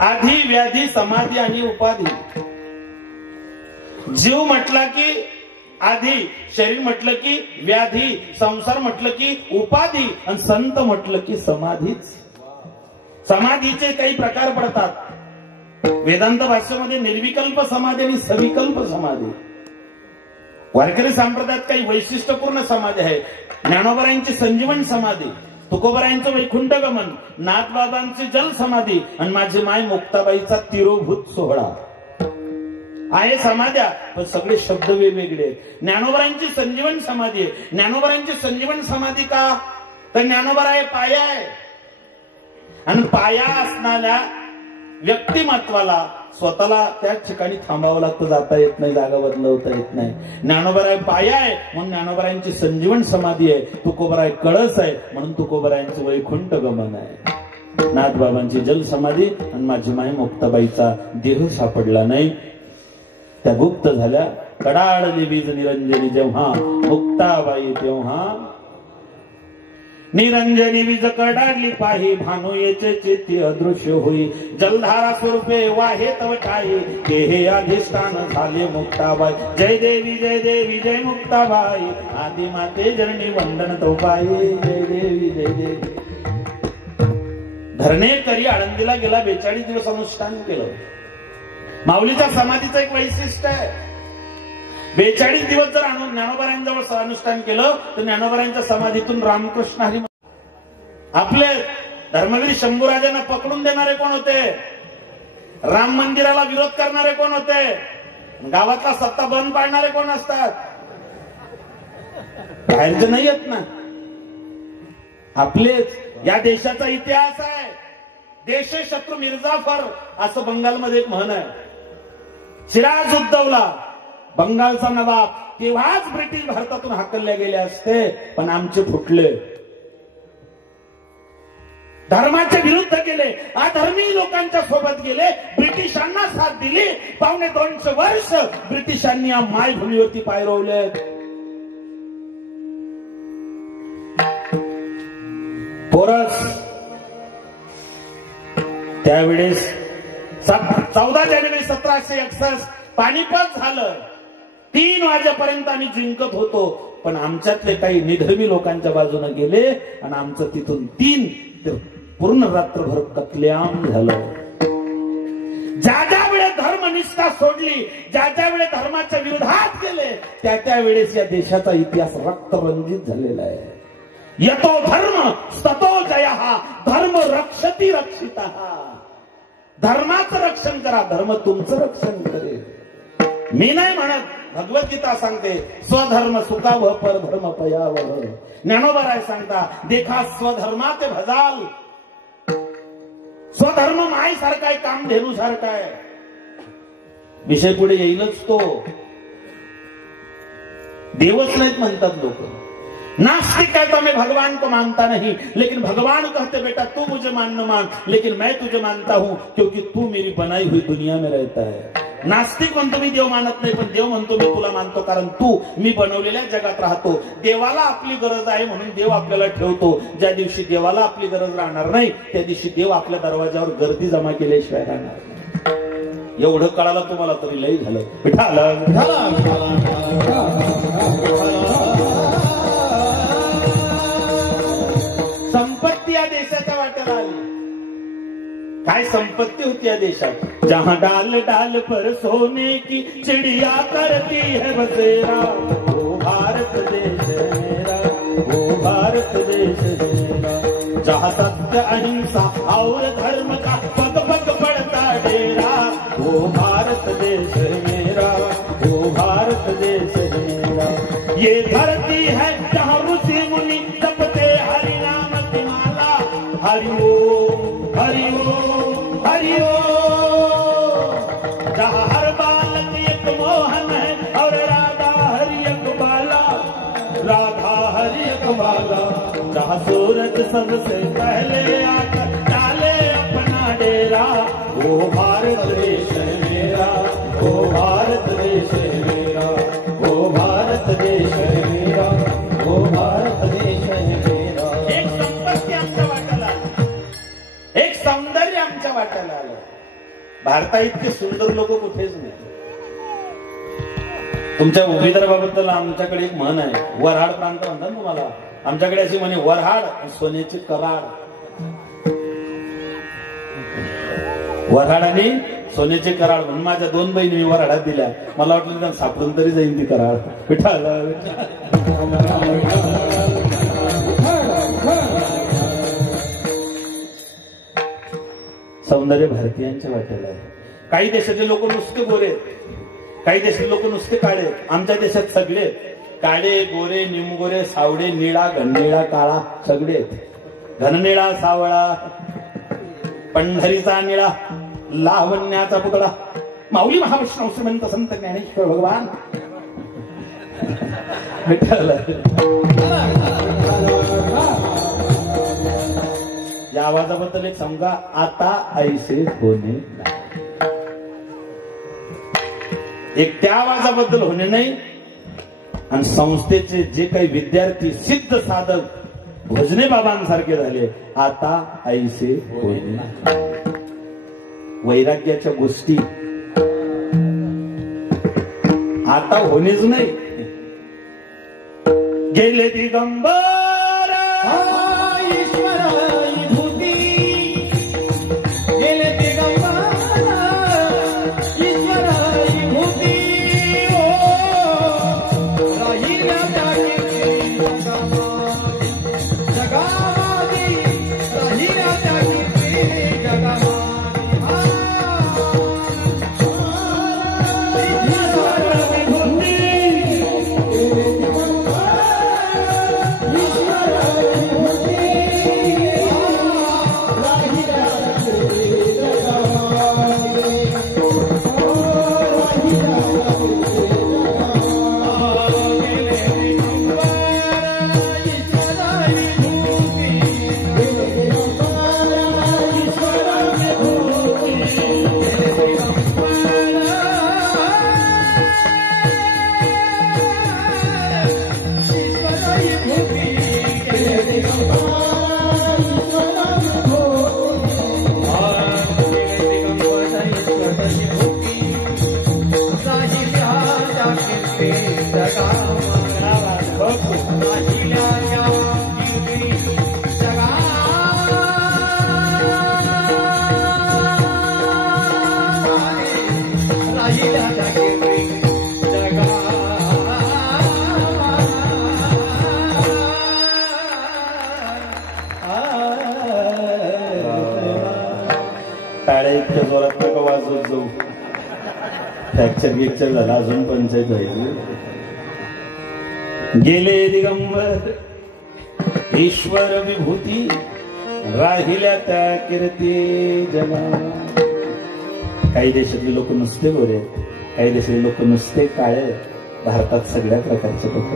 आधी व्याधी समाधी आणि उपाधी. जीव म्हटला की आधी, शरीर म्हटलं की व्याधी, संसार म्हटलं की उपाधी, आणि संत म्हटलं की समाधीच. समाधीचे काही प्रकार पडतात. वेदांत भाष्यामध्ये निर्विकल्प समाधी आणि सविकल्प समाधी. वारकरी संप्रदायात काही वैशिष्ट्यपूर्ण समाधी आहे. ज्ञानोबारायांची संजीवन समाधी, तुकोबारायांचं वैकुंठ गमन, नाथबाबांची जल समाधी, आणि माझी माय मुक्ताबाईचा तिरोभूत सोहळा आहे. समाध्या पण सगळे शब्द वेगवेगळे. ज्ञानोबारायांची संजीवन समाधी आहे. ज्ञानोबारायांची संजीवन समाधी का? तर ज्ञानोबाराय पाया आहे. आणि पाया असणाऱ्या व्यक्तिमत्वाला स्वतःला त्याच ठिकाणी थांबावं लागतं. जाता येत नाही, जागा बदलवता येत नाही. ज्ञानोबाराय पाया आहे म्हणून ज्ञानोबारायांची संजीवन समाधी आहे. तुकोबाराय कळस आहे म्हणून तुकोबारायांचं वैकुंठ गमन आहे. नाथबाबांची जल समाधी आणि माझी माय मुक्ताबाईचा देह सापडला नाही. त्या गुप्त झाल्या. कडाळली बीज निरंजनी जेव्हा मुक्ताबाई तेव्हा. निरंजनी बीज कडाडली पाही, भानू येचे चित्ती अदृश्य होई. जलधारा स्वरूपे वाहे तव ठाई, ते हे अधिष्ठान झाले मुक्ताबाई. जय देवी जय देवी जय मुक्ताबाई, आदि माते जननी वंदन तो पाई. जय देवी जय देवी. धरणेकरी आळंदीला गेला. 42 दिवस अनुष्ठान केलं. माऊलीच्या समाधीचं एक वैशिष्ट्य आहे. 42 दिवस जर ज्ञानोबारायांजवळ अनुष्ठान केलं तर ज्ञानोबारायांच्या समाधीतून रामकृष्ण हरी. आपले धर्मवीर शंभूराजांना पकडून देणारे कोण होते? राम मंदिराला विरोध करणारे कोण होते? गावातला सत्ता बंद पाडणारे कोण असतात? बाहेरचे नाही येत ना, आपलेच. या देशाचा इतिहास आहे. देशे शत्रू मिर्जाफर असं बंगालमध्ये एक म्हण आहे. सिराज उद्दौला बंगालचा नवाब, तेव्हाच ब्रिटिश भारतातून हाकलले गेले असते पण आमचे फुटले. धर्माच्या विरुद्ध गेले, अधर्मी लोकांच्या सोबत गेले, ब्रिटिशांना साथ दिली. 250 वर्ष ब्रिटिशांनी या मायभूमीवरती पाय रोवले. पोरस त्यावेळेस 14 जानेवारी 1761 पानिपत झालं. 3 वाजेपर्यंत आम्ही जिंकत होतो, पण आमच्यातले काही निधर्मी लोकांच्या बाजूने गेले आणि आमचं तिथून 3 पूर्ण रात्रभर कत्लेआम झालं. ज्या ज्या वेळेस धर्मनिष्ठा सोडली, ज्या ज्या वेळेस धर्माच्या विरोधात गेले, त्या त्या वेळेस या देशाचा इतिहास रक्तरंजित झालेला आहे. यतो धर्म ततो जयः, धर्म रक्षति रक्षितः. धर्माचं रक्षण करा, धर्म तुमचं रक्षण करेल. मी नाही म्हणत, भगवद्गीता सांगते स्वधर्म सुखावह परधर्म पयावह. ज्ञानोबा सांगता देखा स्वधर्मा ते भजाल. स्वधर्म माई सारखा आहे, कामधेनू सारखा आहे. विषय पुढे येईलच तो. देवच नाहीत म्हणतात लोक. नास्तिक कहता मैं भगवान को मानता नहीं, लेकिन भगवान कहते बेटा तू मुझे मान न मान, लेकिन मैं तुझे मानता हूं क्योंकि तू मेरी बनाई हुई दुनिया में रहता है. नास्तिक म्हणतो मी देव मानत नाही, पण देव म्हणतो मी तुला मानतो कारण तू मी बनवलेल्या जगात राहतो. देवाला आपली गरज आहे म्हणून देव आपल्याला ठेवतो. ज्या दिवशी देवाला आपली गरज राहणार नाही, त्या दिवशी देव आपल्या दरवाजावर गर्दी जमा केल्याशिवाय राहणार नाही. एवढं कळालं तुम्हाला तरी लई झालं. संपत्ती या देशाच्या वाट्याला आली. काय संपत्ती होती या देशात. जहां डाल डाल पर सोने की चिड़िया करती है बसेरा, वो भारत देश मेरा, वो भारत देश मेरा. जहां सत्य अहिंसा और धर्म का पग पग पड़ता डेरा, वो भारत देश मेरा, वो भारत देश मेरा. ये धरती है जहां ऋषि मुनि जपते हरि नाम की माला. हरि ओम हरि ओम हरि ओम. जहां हर बालक एक मोहन है और राधा हरि एक बाला, राधा हरि एक बाला. जहां सूरज सबसे पहले आकर डाले अपना डेरा, वो भारत देश मेरा, वो भारत देश मेरा, वो भारत देश मेरा, वो भारत देश मेरा. एक संपत्ती आमच्या वाट्याला, एक सौंदर्य आमच्या वाट्याला आलं. भारता इतके सुंदर लोक कुठेच नाही. तुमच्या विदर्भाबद्दल आमच्याकडे एक म्हण आहे, वऱ्हाड प्रांत म्हणतात तुम्हाला. आमच्याकडे अशी म्हणे वऱ्हाड सोन्याची कराड. वऱ्हाड आणि सोन्याची कराड म्हणून माझ्या 2 बहिणी मी वऱ्हाडात दिल्या. मला वाटलं त्यांना सापडून तरी जाईन ती कराड. विठ्ठल सौंदर्य भारतीयांच्या वाट्याला आहे. काही देशाचे लोक नुसते गोरे, काही देशाचे लोक नुसते काळे. आमच्या देशात सगळे काळे गोरे निमगोरे सावळे निळा घननिळा काळा सगळे आहेत. घननिळा सावळा पंढरीचा निळा लावण्याचा पुतळा माऊली महाविष्णू श्रीमंत संत ज्ञानेश्वर भगवान. या आवाजाबद्दल एक समजा आता ऐसे होणे नाही. एक त्या आवाजाबद्दल होणे नाही. आणि संस्थेचे जे काही विद्यार्थी सिद्ध साधक भजने बाबांसारखे झाले, आता ऐसे होणे नाही. वैराग्याच्या गोष्टी आता होणेच नाही. गेले दिगंबर ईश्वर विभूती, गेले दिगंबर ईश्वर विभूती. ओ राहिल्या त्यागी जगामागी, राहिल्या त्यागी जगामागी. ईश्वर विभूती, ईश्वर टाळ्या इतक्या जोरात नका वाजवत जाऊ, फ्रॅक्चर गिक्चर झाला अजून पंचायत व्हायची. गेले दिगंबर ईश्वर विभूती, राहिल्या त्या कीर्ती जगा. काही देशातले लोक नुसते गोरे, काही देशातले लोक नुसते काळे, भारतात सगळ्या प्रकारचे लोक.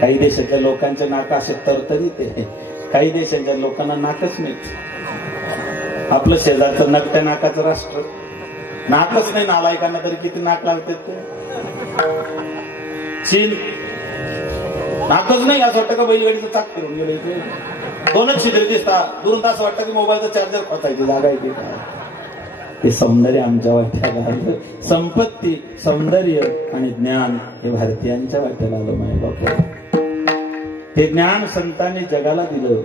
काही देशातल्या लोकांचे नाक असे तरतरीत आहे, काही देशांच्या लोकांना नाकच नाही. आपलं शेजारचं नकट्या नाकाचं राष्ट्र, नाकच नाही नालायकांना तरी किती नाक लावतात ते. चीन नाकच नाही, असं वाटतं का बैलगाडीचं चाक फिरून गेलं इथे, दोनच छिद्र दिसतात, दुरून तास वाटतं की मोबाईलचा चार्जर खोचायची जागा आहे. हे सौंदर्य आमच्या वाट्याला आलं, संपत्ती, सौंदर्य आणि ज्ञान हे भारतीयांच्या वाट्याला आलं. माय बापा, हे ज्ञान संतांनी जगाला दिलं.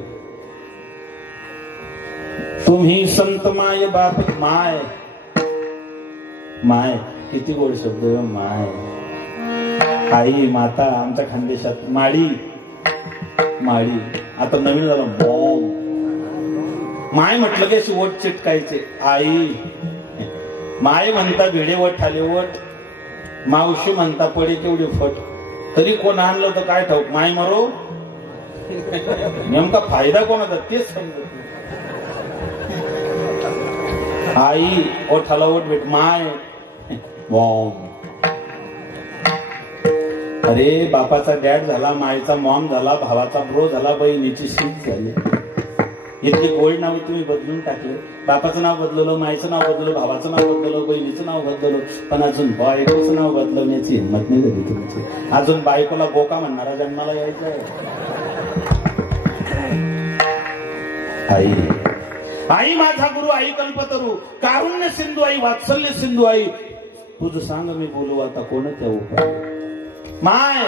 तुम्ही संत माय बाप. माय माय किती गोड शब्द, माय. आई माता, आमच्या खानदेशात माळी, माळी. आता नवीन झालं मॉम. माय म्हटलं की अशी वट चिटकायचे. आई माय म्हणता भिडे वट आले वट, मावशी म्हणता पडे केवढे फट. तरी कोण आणलं होतं काय ठाऊक, माय मरो नेमका फायदा कोणाचा तेच समजत. आई ओठाला ओठ भेट, माय मॉम. अरे बापाचा डॅड झाला, मायचा मॉम झाला, भावाचा ब्रो झाला, बहिणीची शीट झाली. इतके गोल्ड नाव तुम्ही बदलून टाकले. बापाचं नाव बदलवलं, मायचं नाव बदललं, भावाचं नाव बदललं, बहिणीचं नाव बदललं, पण अजून बायकोचं नाव बदलवण्याची हिंमत नाही झाली तुमची. अजून बायकोला बोका म्हणणारा जन्माला यायचं आहे. आई आई माझा गुरु, आई कल्पतरू, कारुण्य सिंधू आई, वात्सल्य सिंधू आई, तुझं सांग मी बोलू आता कोणत्या उपाय. माय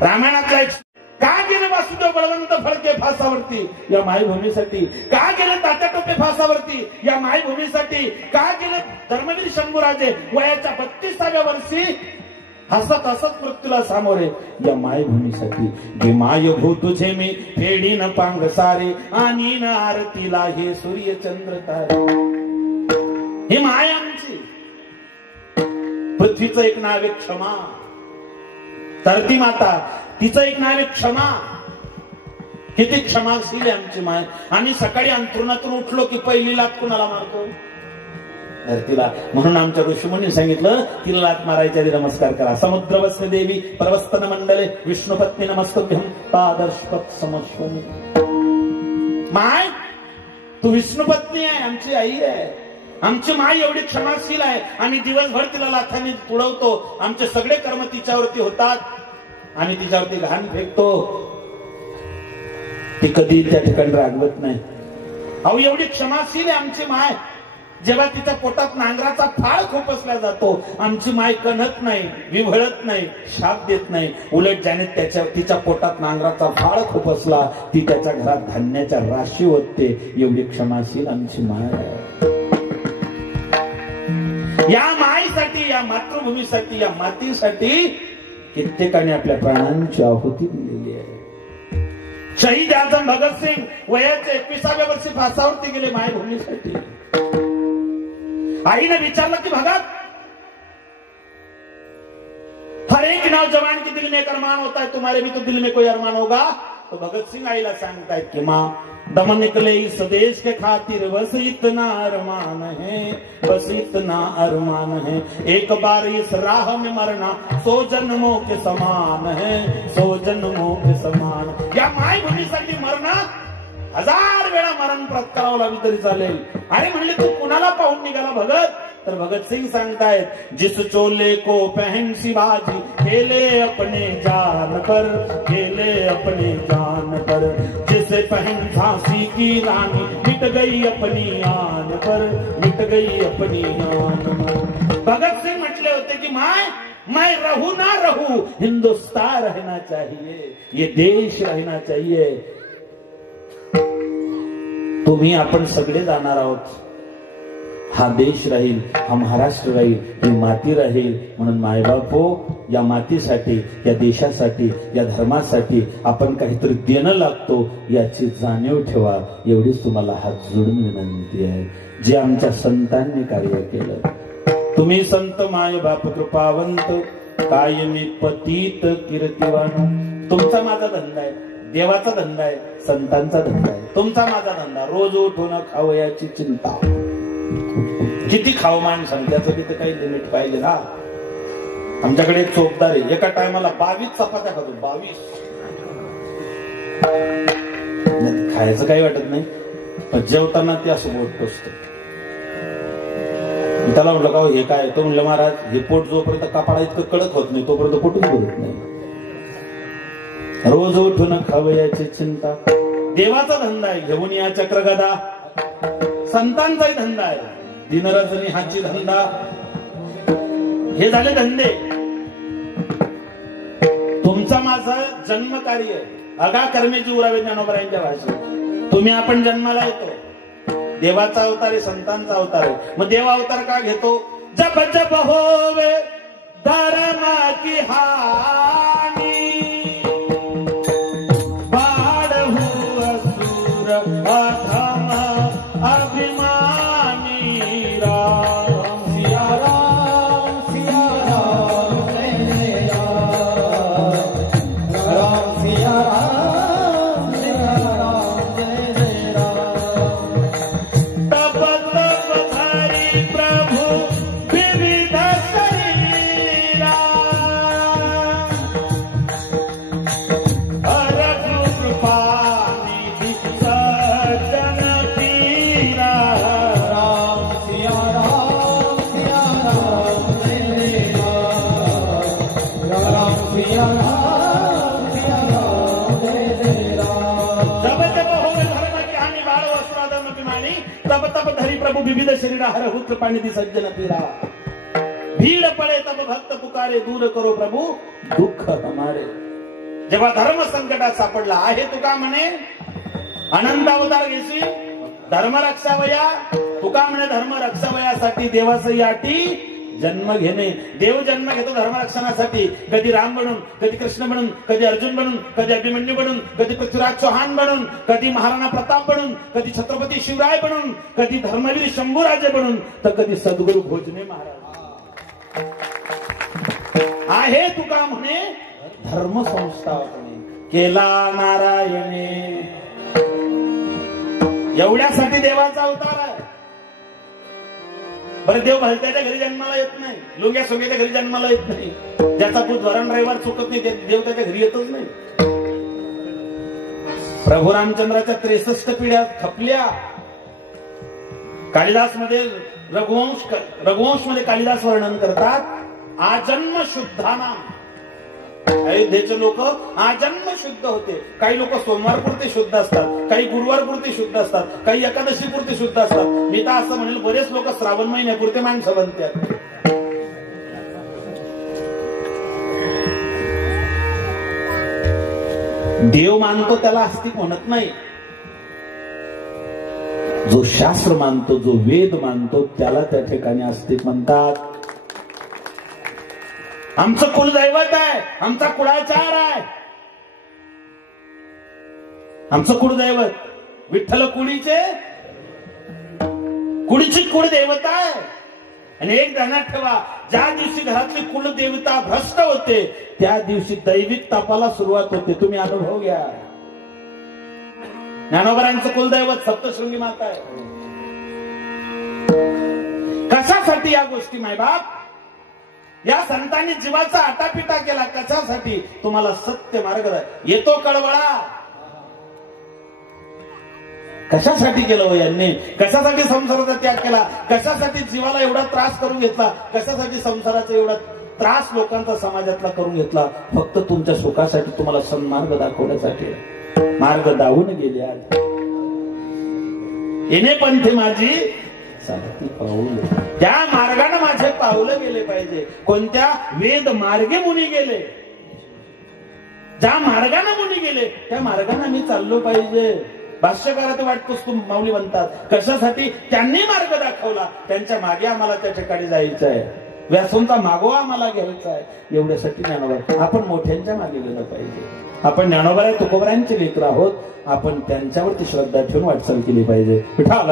रामायणातला एक, का गेले वासुदेव बळवंत फडके फासावरती या मायभूमीसाठी, का गेले तात्या टोपे फासावरती या मायभूमीसाठी, का गेले धर्मवीर शंभूराजे वयाच्या 32व्या वर्षी हसत हसत मृत्यूला सामोरे या मायभूमीसाठी. जे मायभू तुझे मी फेडीन पांग सारे, आणि न आरतीला हे सूर्य चंद्र तारे. ही माय आमची. पृथ्वीचं एक नाव आहे क्षमा, धरती माता तिचं एक नाव आहे क्षमा. किती क्षमाशील आहे आमची माय. आम्ही सकाळी अंथरुणातून उठलो की पहिली लात कुणाला मारतो, धरतीला. म्हणून आमच्या ऋषीमुनी सांगितलं तिला लात मारायच्या आधी नमस्कार करा. समुद्रवस्य देवी प्रवस्तन मंडले विष्णुपत्नी नमस्तभ्यम पादर्शपत समश्वनी. माय तू विष्णुपत्नी आहे, आमची आई आहे. आमची माय एवढी क्षमाशील आहे. आम्ही दिवसभर तिला लाथांनी तुडवतो, आमचे सगळे कर्म तिच्यावरती होतात, आम्ही तिच्यावरती घाण फेकतो, ती कधी त्या ठिकाणी रागवत नाही. अहो एवढी क्षमाशील आहे आमची माय. जेव्हा तिच्या पोटात नांगराचा फाळ खोपसला जातो, आमची माय कणत नाही, विव्हळत नाही, शाप देत नाही. उलट ज्याने तिच्या पोटात नांगराचा फाळ खोपसला ती त्याच्या घरात धान्याच्या राशी ओतते. एवढी क्षमाशील आमची माय. या माईसाठी, या मातृभूमीसाठी, या मातीसाठी कित्येकाने आपल्या प्राणांची आहुती दिलेली आहे. शहीद आझम भगतसिंग वयाच्या 21व्या वर्षी फासावरती गेले मायभूमीसाठी. आईने विचारलं की भगत, हर एक नौजवान के दिल में एक अरमान होता है, तुम्हारे भी तो दिल में कोई अरमान होगा. तो भगत सिंह आईला सांगतायत की माँ, दम निकले इस देश के खातिर बस इतना अरमान है, बस इतना अरमान है. एक बार इस राह में मरना 100 जन्मों के समान है, 100 जन्मों के समान. या मायभूमीसाठी मरणं 1000 वेळा मरण पत्करावं लागलं तरी चालेल. अरे म्हणले तू कुणाला पाहून निघाला भगत? तर भगत सिंह सांगतायत, जिस चोले को पहन शिवाजी खेले अपने जान पर, खेले अपने जान पर, जिसे पहन झांसी की रानी मिट गई अपनी आन पर, मिट गई अपनी आन पर. भगत सिंह म्हटले होते की माय मैं रहू ना रहू, हिंदुस्तान रहना चाहिए, ये देश रहना चाहिए. तुम्ही आपण सगळे जाणार आहोत. हा देश राहील, हा महाराष्ट्र राहील, ही माती राहील. म्हणून मायबापो, या मातीसाठी, या देशासाठी, या धर्मासाठी आपण काहीतरी देणं लागतो याची जाणीव ठेवा. एवढीच तुम्हाला हात जोडून विनंती आहे. जे आमच्या संतांनी कार्य केलं. तुम्ही संत माय बाप कृपावंत, कायमी पतित कीर्तिवान. तुमचा माझा धंदा आहे, देवाचा धंदा आहे, संतांचा धंदा आहे. तुमचा माझा धंदा रोज उठून खावयाची चिंता. किती खाव माणसं, त्याचं तिथे काही लिमिट पाहिजे ना. आमच्याकडे एक चोपदार आहे, एका टायमाला 22 चपात्या खातो. 22 खायचं काही वाटत नाही, पण जेवताना ते असं बोट बसतो. त्याला म्हटलं का हे काय? तो म्हणलं महाराज, हे पोट जोपर्यंत कपाळा इतकं कडक होत नाही तोपर्यंत पोटच भरत नाही. रोज उठून खावयाची चिंता. देवाचा धंदा आहे, घेऊन या चक्रगदा. संतांचाही धंदा आहे, दिनरजनी हाची धंदा. हे झाले धंदे. तुमचा माझा जन्म कार्य अगा कर्मेची उरावे ज्ञानोबरायांच्या भाषेत. तुम्ही आपण जन्माला येतो, देवाचा अवतार आहे, संतांचा अवतार आहे. मग देव अवतार का घेतो? जप जप होवे धर्मा की हानी, बाळहू असुर अधम अभिमानी. राम सिया राम सिया राम जय राम, राम सिया राम सिया राम जय जय राम. तप तप धरि प्रभु विविध शरीरा, रघु कृपा निधि सज्जन पीरा. राम सिया राम जय राम, राम सिया राम जय जय राम. जप जप होवे धर्म की हानी, बाळो असुराधम अभिमानी. तप तप धरि प्रभु विविध शरीरा, हरहु कृपा निधि सज्जन पीरा. भीड़ पड़े तब भक्त पुकारे, दूर करो प्रभु दुःख हमारे. जेव्हा धर्म संकटात सापडला आहे, तुका म्हणे आनंद अवतार घेशी धर्म रक्षावया. तुका म्हणे धर्म रक्षावयासाठी देवासही अटी जन्म घेणे. देव जन्म घेतो धर्मरक्षणासाठी. कधी राम बनून, कधी कृष्ण बनून, कधी अर्जुन बनून, कधी अभिमन्यू बनून, कधी पृथ्वीराज चौहान बनून, कधी महाराणा प्रताप बनून, कधी छत्रपती शिवराय बनून, कधी धर्मवीर शंभूराजे बनून, तर कधी सद्गुरू भोजने महाराज. आहे तुका म्हणे धर्म संस्थापने केला नारायणे. एवढ्यासाठी देवाचा अवतार आहे. बरं, देव भलत्याच्या घरी जन्माला येत नाही, लुंग्या सोंग्याच्या घरी जन्माला येत नाही. ज्याचा पूत धरण रविवार चुकत नाही, देव त्याच्या घरी येतच नाही. प्रभू रामचंद्राच्या 63 पिढ्या खपल्या. कालिदास मध्ये रघुवंश मध्ये कालिदास वर्णन करतात, आजन्म शुद्धानाम. अयोध्येचे लोक आजन्म शुद्ध होते. काही लोक सोमवारपुरते शुद्ध असतात, काही गुरुवारपुरते शुद्ध असतात, काही एकादशीपुरते शुद्ध असतात. मी तर असं म्हणेल, बरेच लोक श्रावण महिन्यापुरते माणसं बनतात. देव मानतो त्याला आस्तिक म्हणत नाही. जो शास्त्र मानतो, जो वेद मानतो, त्याला त्या ठिकाणी आस्तिक म्हणतात. आमचं कुलदैवत आहे, आमचा कुळाचार आहे. आमचं कुळदैवत विठ्ठल कुळीची कुळदेवता आहे. आणि एक ध्यानात ठेवा, ज्या दिवशी घरातली कुलदेवता भ्रष्ट होते, त्या दिवशी दैविक तापाला सुरुवात होते. तुम्ही अनुभव घ्या. ज्ञानोबरांचं कुलदैवत सप्तशृंगी माता आहे. कशासाठी या गोष्टी मायबाप? या संतांनी जीवाचा आटापिटा केला. कशासाठी? तुम्हाला सत्य मार्ग येतो कळवळा. कशासाठी केलं हो यांनी? कशासाठी संसाराचा त्याग केला? कशासाठी जीवाला एवढा त्रास करून घेतला? कशासाठी संसाराचा एवढा त्रास लोकांचा समाजातला करून घेतला? फक्त तुमच्या सुखासाठी, तुम्हाला सन्मार्ग दाखवण्यासाठी. मार्ग दावून गेले. येणे पंथे माझी पाऊल, त्या मार्गाने माझे पावलं गेले पाहिजे. कोणत्या? वेद मार्गे मुनी गेले. ज्या मार्गाने मुनी गेले त्या मार्गाने मी चाललो पाहिजे. भाष्यकारात वाटतोस तू माऊली म्हणतात कशासाठी त्यांनी मार्ग दाखवला, त्यांच्या मागे आम्हाला त्या ठिकाणी जायचं आहे, व्यासूंचा मागोवा आम्हाला घ्यायचा आहे, एवढ्यासाठी ज्ञानोबा आपण मोठ्यांच्या मागे गेलं पाहिजे. आपण ज्ञानोबा तुकोबरांचे लेकर आहोत, आपण त्यांच्यावरती श्रद्धा ठेवून वाटचाल केली पाहिजे. विठ्ठल